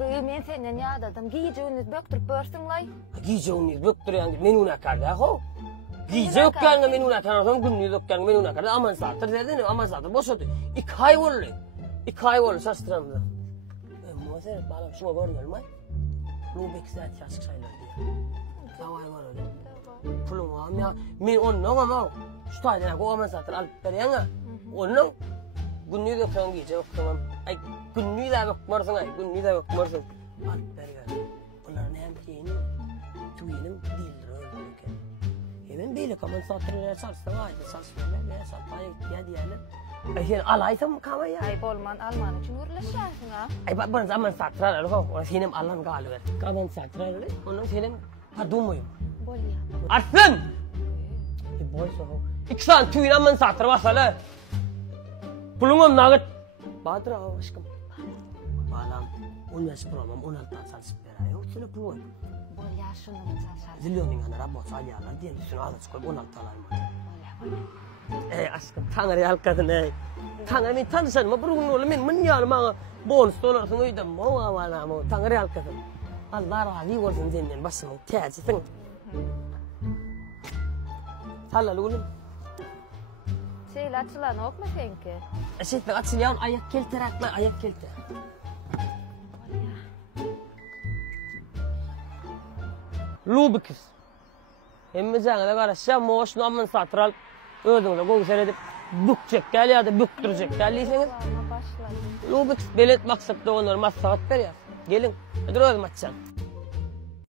Men senden ýadadım. Giýjeginiz böktürip börsüňlay. Giýjeginiz böktürýän men una karda ho. Giýje ökkenle men una karda, günnüz ökkenle men una karda aman satır dedin, aman satır boşady. 2 ay boldy. 2 ay boldy saçtyramda. Mozer balam şuna görnelmay. Lubek zat ýaşyk şaýlar diýär. Daway bar öyle. Pulum var ya. Men ondan ama şu taýdan go aman satır alyp berýän. Onun günnüz ökken giýje ökkenam. Ay günnüz de ökmersiň ay, günnüz de ökmersiň. Alyp berýär. Bunlar näme diýeni? Tuýenim dildir öldürken. Hemen beýle aman satyrlar salsaň aýdy salsaňlar ne salpay diýýärler. Ay sen alaysam kama ya. Ay bolman alman üçin uğraşarsın ha. Ay bak zaman satırlar ho. O senem Allah'ın galyber. Kaman satırlar öyle. Onun senem padumuyum. Bolya. Arslan. Boysa ho. 2 saat tüyün aman satır basala. Pulungum nagıt. Badır ha aşkım. Balam 15 program 16 saat beraber. Yok şöyle pulun. Bolya şunu çalşar. Zilyoning ana rabot salyalar diye şunu alıp koy 16 alayım. Bolya. Aşkım taňary alkadyn ey. Taňary tanışanma bir gün ola men mınýar maňa bonus dolarsyň öýdüm. Mowa wala mo taňary alkadyn. Allah razy bolsun senden başymy täçisin. Halal oğlum. Şeyle açılan okma senki. Şeyle açılan ayak kelterakla ayak kelte. Lubix. Hemme jaňa garaşa moşnu amman satral özüňize goýsar edip bükjek gel ýa-da büktürjek gelýsiňiz. Lubix belet maksatda onar maslahat berýär. Gelin, hadi özüm açsam.